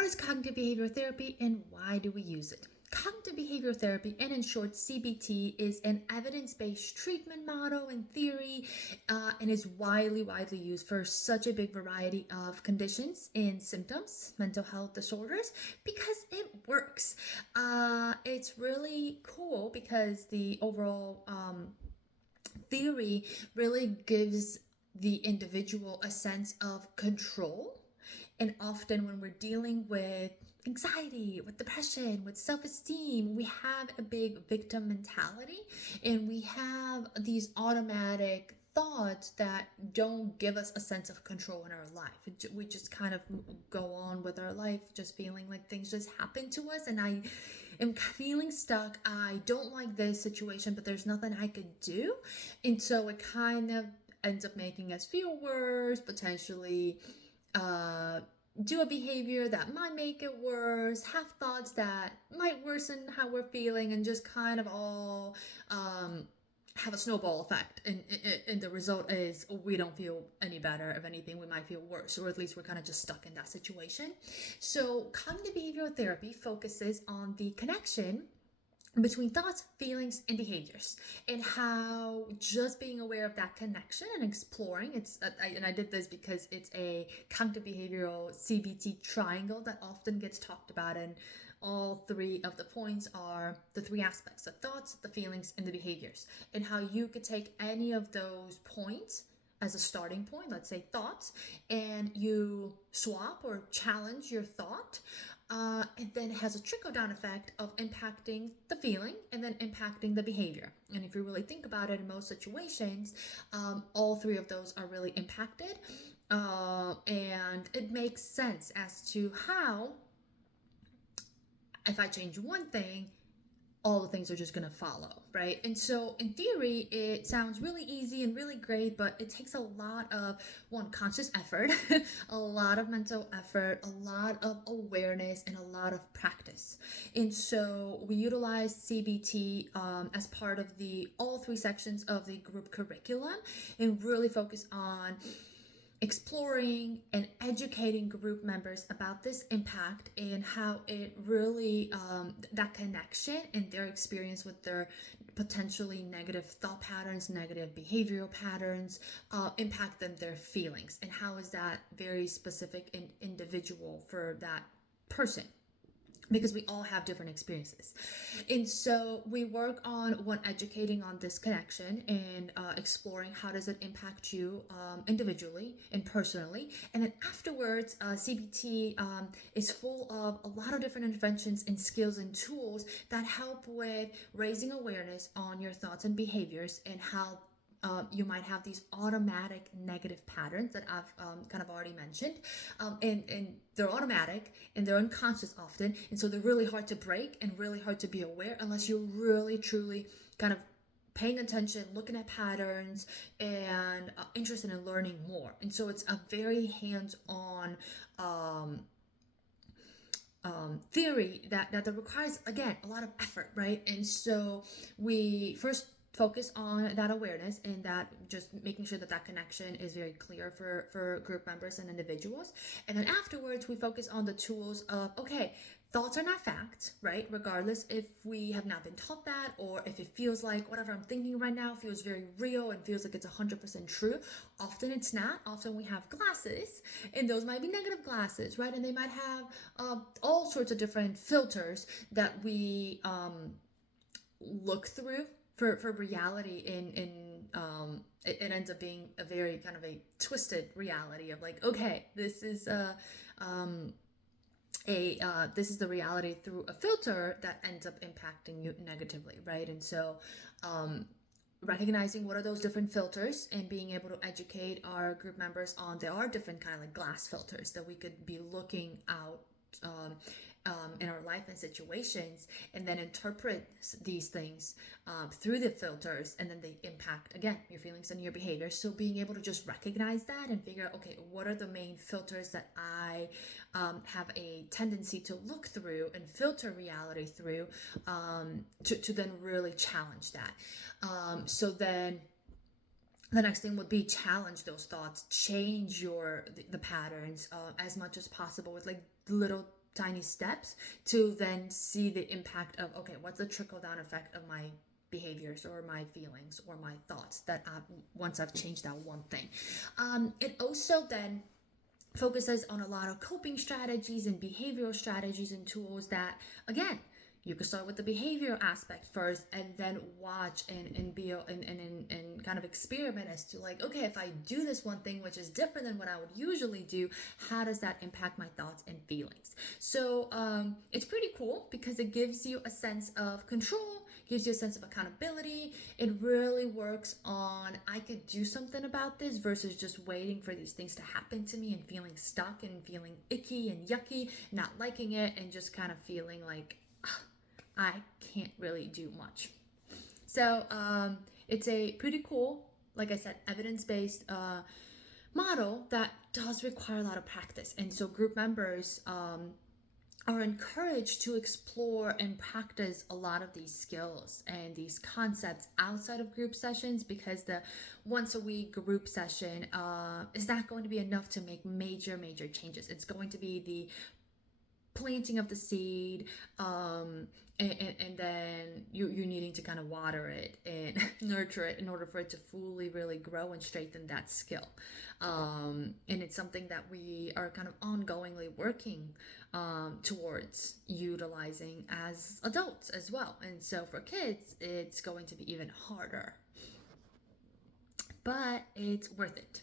What is cognitive behavioral therapy and why do we use it? Cognitive behavioral therapy, and in short, CBT, is an evidence-based treatment model in theory, and is widely used for such a big variety of conditions and symptoms, mental health disorders, because it works. It's really cool because the overall theory really gives the individual a sense of control. And often, when we're dealing with anxiety, with depression, with self esteem, we have a big victim mentality and we have these automatic thoughts that don't give us a sense of control in our life. We just kind of go on with our life, just feeling like things just happen to us, and I am feeling stuck. I don't like this situation, but there's nothing I could do. And so it kind of ends up making us feel worse, potentially do a behavior that might make it worse, have thoughts that might worsen how we're feeling, and just kind of all have a snowball effect. And the result is we don't feel any better. If anything, we might feel worse, or at least we're kind of just stuck in that situation. So cognitive behavioral therapy focuses on the connection between thoughts, feelings, and behaviors, and how just being aware of that connection and exploring and I did this because it's a cognitive behavioral CBT triangle that often gets talked about, and all three of the points are the three aspects: the thoughts, the feelings, and the behaviors, and how you could take any of those points as a starting point, let's say thoughts, and you swap or challenge your thought, and then it has a trickle down effect of impacting the feeling and then impacting the behavior. And if you really think about it, in most situations, all three of those are really impacted, and it makes sense as to how, if I change one thing, all the things are just going to follow, right? And so in theory, it sounds really easy and really great, but it takes a lot of, one, conscious effort, a lot of mental effort, a lot of awareness, and a lot of practice. And so we utilize CBT as part of all three sections of the group curriculum, and really focus on exploring and educating group members about this impact and how it really, that connection and their experience with their potentially negative thought patterns, negative behavioral patterns, impact them, their feelings, and how is that very specific and individual for that person, because we all have different experiences. And so we work on, one, educating on this connection and exploring how does it impact you individually and personally. And then afterwards, CBT is full of a lot of different interventions and skills and tools that help with raising awareness on your thoughts and behaviors, and how you might have these automatic negative patterns that I've kind of already mentioned, and they're automatic and they're unconscious often, and so they're really hard to break and really hard to be aware unless you're really truly kind of paying attention, looking at patterns, and interested in learning more. And so it's a very hands-on theory that requires, again, a lot of effort, right? And so we first focus on that awareness and that just making sure that connection is very clear for group members and individuals. And then afterwards, we focus on the tools of, okay, thoughts are not facts, right? Regardless if we have not been taught that, or if it feels like whatever I'm thinking right now feels very real and feels like it's 100% true. Often it's not. Often we have glasses, and those might be negative glasses, right? And they might have all sorts of different filters that we look through for reality, it ends up being a very kind of a twisted reality of like, okay, this is this is the reality through a filter that ends up impacting you negatively, right? And so recognizing what are those different filters and being able to educate our group members on, there are different kind of like glass filters that we could be looking out in our life and situations, and then interpret these things through the filters, and then they impact, again, your feelings and your behavior. So being able to just recognize that and figure out, okay, what are the main filters that I have a tendency to look through and filter reality through, to then really challenge that. So then the next thing would be challenge those thoughts, change the patterns as much as possible with like little tiny steps to then see the impact of, okay, what's the trickle down effect of my behaviors or my feelings or my thoughts that once I've changed that one thing. It also then focuses on a lot of coping strategies and behavioral strategies and tools that, again, you can start with the behavior aspect first and then watch and be and kind of experiment as to like, okay, if I do this one thing which is different than what I would usually do, how does that impact my thoughts and feelings? So it's pretty cool because it gives you a sense of control, gives you a sense of accountability. It really works on, I could do something about this versus just waiting for these things to happen to me and feeling stuck and feeling icky and yucky, not liking it, and just kind of feeling like I can't really do much. So it's a pretty cool, like I said, evidence-based model that does require a lot of practice. And so group members are encouraged to explore and practice a lot of these skills and these concepts outside of group sessions, because the once a week group session is not going to be enough to make major changes. It's going to be the planting of the seed, and then you needing to kind of water it and nurture it in order for it to fully really grow and strengthen that skill. And it's something that we are kind of ongoingly working towards utilizing as adults as well. And so for kids, it's going to be even harder, but it's worth it.